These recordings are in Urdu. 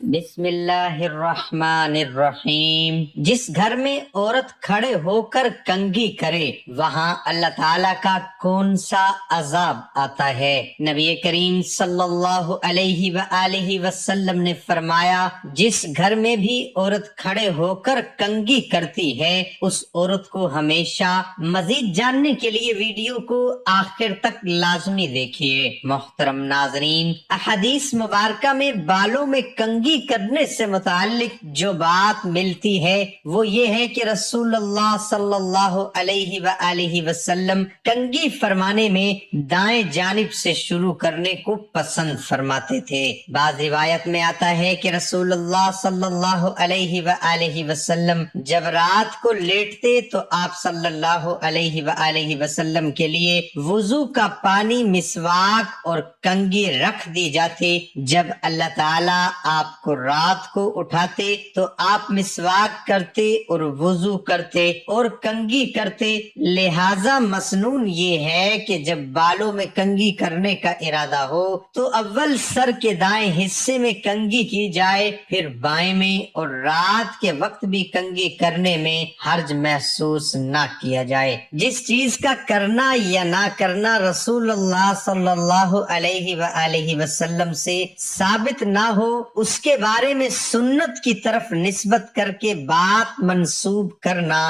بسم اللہ الرحمن الرحیم۔ جس گھر میں عورت کھڑے ہو کر کنگھی کرے وہاں اللہ تعالیٰ کا کون سا عذاب آتا ہے؟ نبی کریم صلی اللہ علیہ وآلہ وسلم نے فرمایا، جس گھر میں بھی عورت کھڑے ہو کر کنگھی کرتی ہے اس عورت کو ہمیشہ مزید جاننے کے لیے ویڈیو کو آخر تک لازمی دیکھیے۔ محترم ناظرین، احادیث مبارکہ میں بالوں میں کنگھی کرنے سے متعلق جو بات ملتی ہے وہ یہ ہے کہ رسول اللہ صلی اللہ علیہ وآلہ وسلم کنگھی فرمانے میں دائیں جانب سے شروع کرنے کو پسند فرماتے تھے۔ بعض روایت میں آتا ہے کہ رسول اللہ صلی اللہ علیہ وآلہ وسلم جب رات کو لیٹتے تو آپ صلی اللہ علیہ وآلہ وسلم کے لیے وضو کا پانی، مسواک اور کنگھی رکھ دی جاتے۔ جب اللہ تعالیٰ آپ کو رات کو اٹھاتے تو آپ مسواک کرتے اور وضو کرتے اور کنگھی کرتے۔ لہذا مسنون یہ ہے کہ جب بالوں میں کنگھی کرنے کا ارادہ ہو تو اول سر کے دائیں حصے میں کنگھی کی جائے، پھر بائیں میں، اور رات کے وقت بھی کنگھی کرنے میں حرج محسوس نہ کیا جائے۔ جس چیز کا کرنا یا نہ کرنا رسول اللہ صلی اللہ علیہ وآلہ وسلم سے ثابت نہ ہو اس کے بارے میں سنت کی طرف نسبت کر کے بات منسوب کرنا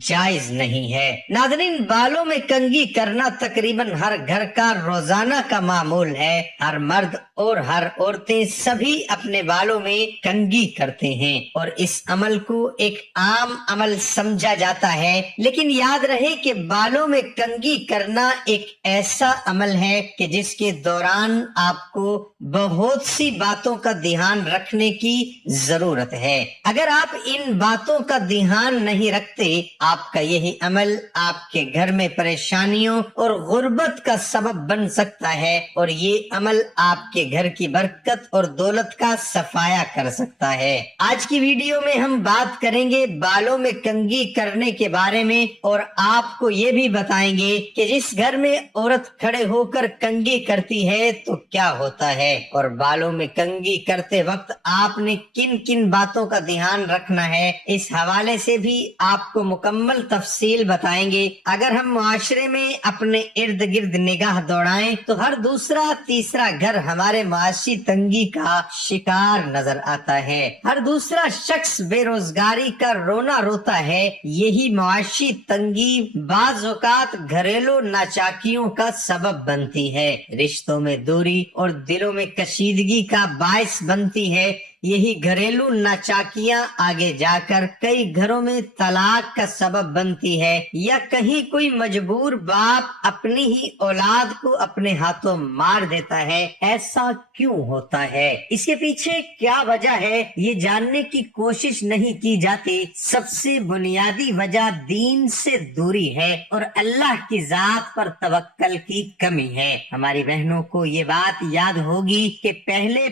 جائز نہیں ہے۔ ناظرین، بالوں میں کنگھی کرنا تقریباً ہر گھر کا روزانہ کا معمول ہے۔ ہر مرد اور ہر عورتیں سبھی اپنے بالوں میں کنگھی کرتے ہیں اور اس عمل کو ایک عام عمل سمجھا جاتا ہے، لیکن یاد رہے کہ بالوں میں کنگھی کرنا ایک ایسا عمل ہے کہ جس کے دوران آپ کو بہت سی باتوں کا دھیان رکھنے کی ضرورت ہے۔ اگر آپ ان باتوں کا دھیان نہیں رکھتے، آپ کا یہی عمل آپ کے گھر میں پریشانیوں اور غربت کا سبب بن سکتا ہے، اور یہ عمل آپ کے گھر کی برکت اور دولت کا صفایا کر سکتا ہے۔ آج کی ویڈیو میں ہم بات کریں گے بالوں میں کنگھی کرنے کے بارے میں، اور آپ کو یہ بھی بتائیں گے کہ جس گھر میں عورت کھڑے ہو کر کنگھی کرتی ہے تو کیا ہوتا ہے، اور بالوں میں کنگھی کرتے وقت آپ نے کن کن باتوں کا دھیان رکھنا ہے۔ اس حوالے سے بھی آپ کو مکمل تفصیل بتائیں گے۔ اگر ہم معاشرے میں اپنے ارد گرد نگاہ دوڑائیں تو ہر دوسرا تیسرا گھر ہمارے معاشی تنگی کا شکار نظر آتا ہے۔ ہر دوسرا شخص بے روزگاری کا رونا روتا ہے۔ یہی معاشی تنگی بعض اوقات گھریلو ناچاکیوں کا سبب بنتی ہے، رشتوں میں دوری اور دلوں میں کشیدگی کا باعث بنتی ہے۔ یہی گھریلو ناچاکیاں آگے جا کر کئی گھروں میں طلاق کا سبب بنتی ہے، یا کہیں کوئی مجبور باپ اپنی ہی اولاد کو اپنے ہاتھوں مار دیتا ہے۔ ایسا کیوں ہوتا ہے؟ اس کے پیچھے کیا وجہ ہے، یہ جاننے کی کوشش نہیں کی جاتی۔ سب سے بنیادی وجہ دین سے دوری ہے اور اللہ کی ذات پر توکل کی کمی ہے۔ ہماری بہنوں کو یہ بات یاد ہوگی کہ پہلے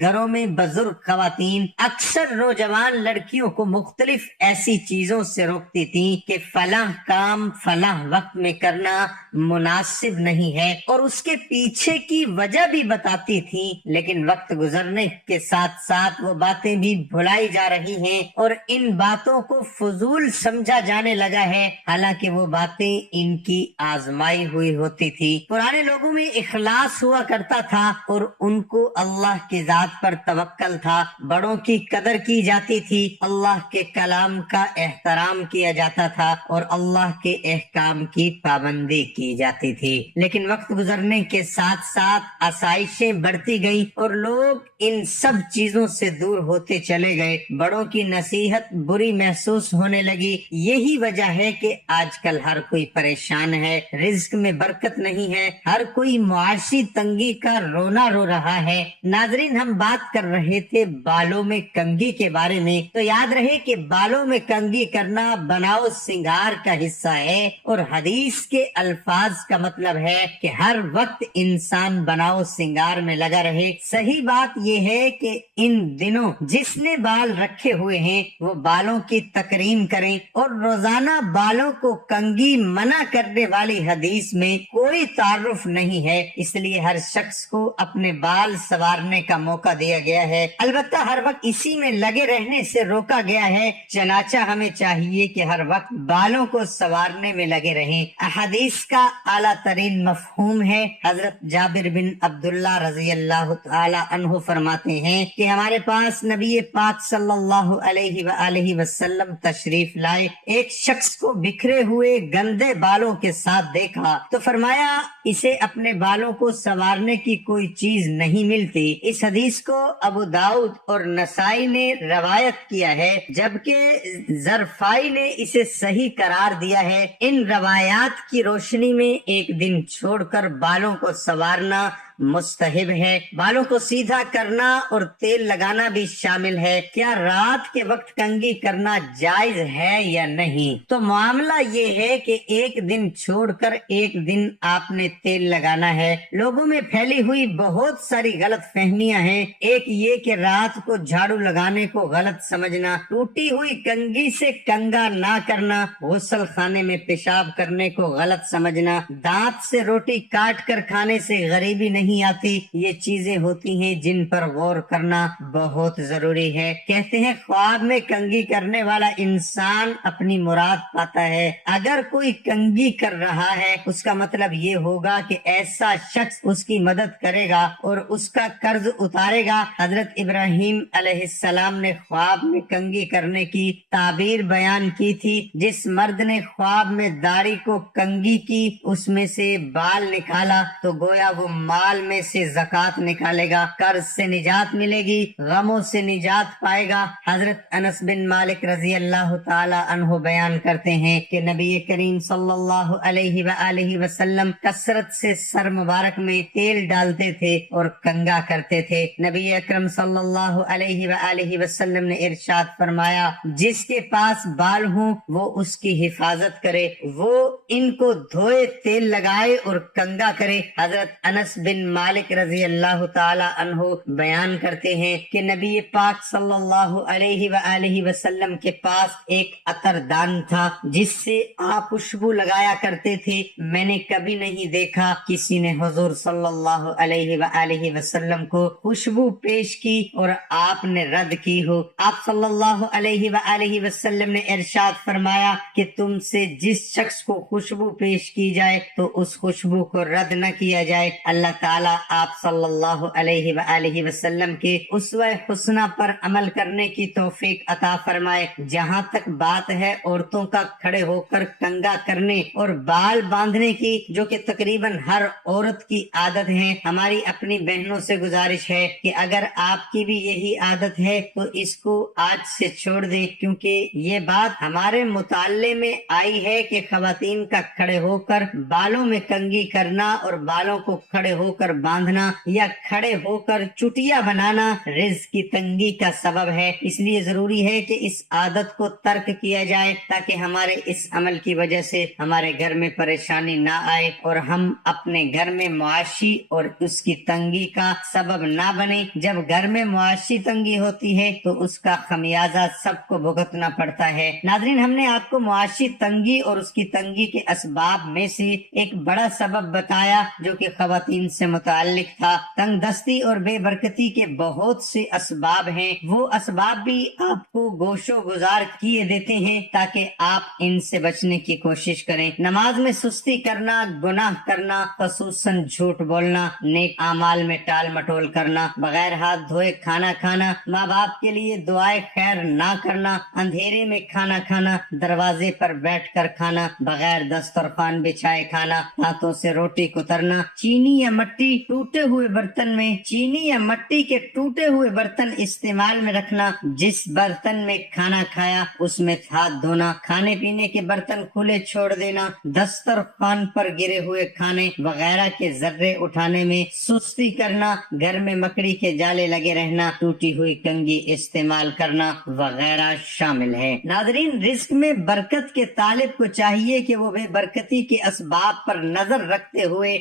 گھروں میں بزرگ خواتین اکثر نوجوان لڑکیوں کو مختلف ایسی چیزوں سے روکتی تھیں کہ فلاں کام فلاں وقت میں کرنا مناسب نہیں ہے، اور اس کے پیچھے کی وجہ بھی بتاتی تھیں، لیکن وقت گزرنے کے ساتھ ساتھ وہ باتیں بھی بھلائی جا رہی ہیں اور ان باتوں کو فضول سمجھا جانے لگا ہے، حالانکہ وہ باتیں ان کی آزمائی ہوئی ہوتی تھی۔ پرانے لوگوں میں اخلاص ہوا کرتا تھا اور ان کو اللہ کی ذات پر توکل تھا، بڑوں کی قدر کی جاتی تھی، اللہ کے کلام کا احترام کیا جاتا تھا اور اللہ کے احکام کی پابندی کی جاتی تھی۔ لیکن وقت گزرنے کے ساتھ ساتھ آسائشیں بڑھتی گئیں اور لوگ ان سب چیزوں سے دور ہوتے چلے گئے، بڑوں کی نصیحت بری محسوس ہونے لگی۔ یہی وجہ ہے کہ آج کل ہر کوئی پریشان ہے، رزق میں برکت نہیں ہے، ہر کوئی معاشی تنگی کا رونا رو رہا ہے۔ ناظرین، ہم بات کر رہے تھے بالوں میں کنگھی کے بارے میں، تو یاد رہے کہ بالوں میں کنگھی کرنا بناؤ سنگار کا حصہ ہے، اور حدیث کے الفاظ کا مطلب ہے کہ ہر وقت انسان بناؤ سنگار میں لگا رہے۔ صحیح بات یہ ہے کہ ان دنوں جس نے بال رکھے ہوئے ہیں وہ بالوں کی تکریم کریں، اور روزانہ بالوں کو کنگھی منع کرنے والی حدیث میں کوئی تعارف نہیں ہے، اس لیے ہر شخص کو اپنے بال سنوارنے کا موقع دیا گیا ہے۔ البتہ البتہ ہر وقت اسی میں لگے رہنے سے روکا گیا ہے، چنانچہ ہمیں چاہیے کہ ہر وقت بالوں کو سنوارنے میں لگے رہیں۔ احادیث کا اعلیٰ ترین مفہوم ہے۔ حضرت جابر بن عبداللہ رضی اللہ تعالی عنہ فرماتے ہیں کہ ہمارے پاس نبی پاک صلی اللہ علیہ وآلہ وسلم تشریف لائے، ایک شخص کو بکھرے ہوئے گندے بالوں کے ساتھ دیکھا تو فرمایا اسے اپنے بالوں کو سنوارنے کی کوئی چیز نہیں ملتی۔ اس حدیث کو ابو داؤد اور نسائی نے روایت کیا ہے، جبکہ زرفائی نے اسے صحیح قرار دیا ہے۔ ان روایات کی روشنی میں ایک دن چھوڑ کر بالوں کو سنوارنا مستحب ہے، بالوں کو سیدھا کرنا اور تیل لگانا بھی شامل ہے۔ کیا رات کے وقت کنگھی کرنا جائز ہے یا نہیں؟ تو معاملہ یہ ہے کہ ایک دن چھوڑ کر ایک دن آپ نے تیل لگانا ہے۔ لوگوں میں پھیلی ہوئی بہت ساری غلط فہمیاں ہیں۔ ایک یہ کہ رات کو جھاڑو لگانے کو غلط سمجھنا، ٹوٹی ہوئی کنگھی سے کنگھا نہ کرنا، غسل خانے میں پیشاب کرنے کو غلط سمجھنا، دانت سے روٹی کاٹ کر کھانے سے غریبی نہیں آتی، یہ چیزیں ہوتی ہیں جن پر غور کرنا بہت ضروری ہے۔ کہتے ہیں خواب میں کنگھی کرنے والا انسان اپنی مراد پاتا ہے۔ اگر کوئی کنگھی کر رہا ہے اس کا مطلب یہ ہوگا کہ ایسا شخص اس کی مدد کرے گا اور اس کا قرض اتارے گا۔ حضرت ابراہیم علیہ السلام نے خواب میں کنگھی کرنے کی تعبیر بیان کی تھی۔ جس مرد نے خواب میں داڑھی کو کنگھی کی، اس میں سے بال نکالا تو گویا وہ مال میں سے زکوٰۃ نکالے گا، قرض سے نجات ملے گی، غموں سے نجات پائے گا۔ حضرت انس بن مالک رضی اللہ تعالی عنہ بیان کرتے ہیں کہ نبی کریم صلی اللہ علیہ وآلہ وسلم کثرت سے سر مبارک میں تیل ڈالتے تھے اور کنگھا کرتے تھے۔ نبی اکرم صلی اللہ علیہ وآلہ وسلم نے ارشاد فرمایا جس کے پاس بال ہوں وہ اس کی حفاظت کرے، وہ ان کو دھوئے، تیل لگائے اور کنگھا کرے۔ حضرت انس بن مالک رضی اللہ تعالی عنہ بیان کرتے ہیں کہ نبی پاک صلی اللہ علیہ وآلہ وسلم کے پاس ایک عطر دان تھا جس سے آپ خوشبو لگایا کرتے تھے۔ میں نے کبھی نہیں دیکھا کسی نے حضور صلی اللہ علیہ وآلہ وسلم کو خوشبو پیش کی اور آپ نے رد کی ہو۔ آپ صلی اللہ علیہ وآلہ وسلم نے ارشاد فرمایا کہ تم سے جس شخص کو خوشبو پیش کی جائے تو اس خوشبو کو رد نہ کیا جائے۔ اللہ تعالیٰ آپ صلی اللہ علیہ وآلہ وسلم کے اسوہ حسنہ پر عمل کرنے کی توفیق عطا فرمائے۔ جہاں تک بات ہے عورتوں کا کھڑے ہو کر کنگھا کرنے اور بال باندھنے کی، جو کہ تقریباً ہر عورت کی عادت ہے، ہماری اپنی بہنوں سے گزارش ہے کہ اگر آپ کی بھی یہی عادت ہے تو اس کو آج سے چھوڑ دیں، کیونکہ یہ بات ہمارے مطالعے میں آئی ہے کہ خواتین کا کھڑے ہو کر بالوں میں کنگھی کرنا اور بالوں کو کھڑے ہو کر باندھنا یا کھڑے ہو کر چٹیا بنانا رزق کی تنگی کا سبب ہے۔ اس لیے ضروری ہے کہ اس عادت کو ترک کیا جائے تاکہ ہمارے اس عمل کی وجہ سے ہمارے گھر میں پریشانی نہ آئے اور ہم اپنے گھر میں معاشی اور اس کی تنگی کا سبب نہ بنے۔ جب گھر میں معاشی تنگی ہوتی ہے تو اس کا خمیازہ سب کو بھگتنا پڑتا ہے۔ ناظرین، ہم نے آپ کو معاشی تنگی اور اس کی تنگی کے اسباب میں سے ایک بڑا سبب بتایا جو کہ خواتین سے متعلق تھا۔ تنگ دستی اور بے برکتی کے بہت سے اسباب ہیں، وہ اسباب بھی آپ کو گوش و گزار کیے دیتے ہیں تاکہ آپ ان سے بچنے کی کوشش کریں۔ نماز میں سستی کرنا، گناہ کرنا، خصوصاً جھوٹ بولنا، نیک اعمال میں ٹال مٹول کرنا، بغیر ہاتھ دھوئے کھانا کھانا، ماں باپ کے لیے دعائے خیر نہ کرنا، اندھیرے میں کھانا کھانا، دروازے پر بیٹھ کر کھانا، بغیر دسترخوان بچھائے کھانا، ہاتھوں سے روٹی کوترنا، چینی یا مٹی ٹوٹے ہوئے برتن میں چینی یا مٹی کے ٹوٹے ہوئے برتن استعمال میں رکھنا، جس برتن میں کھانا کھایا اس میں ہاتھ دھونا، کھانے پینے کے برتن کھلے چھوڑ دینا، دسترخوان پر گرے ہوئے کھانے وغیرہ کے ذرے اٹھانے میں سستی کرنا، گھر میں مکڑی کے جالے لگے رہنا، ٹوٹی ہوئی کنگھی استعمال کرنا وغیرہ شامل ہے۔ ناظرین، رزق میں برکت کے طالب کو چاہیے کہ وہ بے برکتی کے اسباب پر نظر رکھتے ہوئے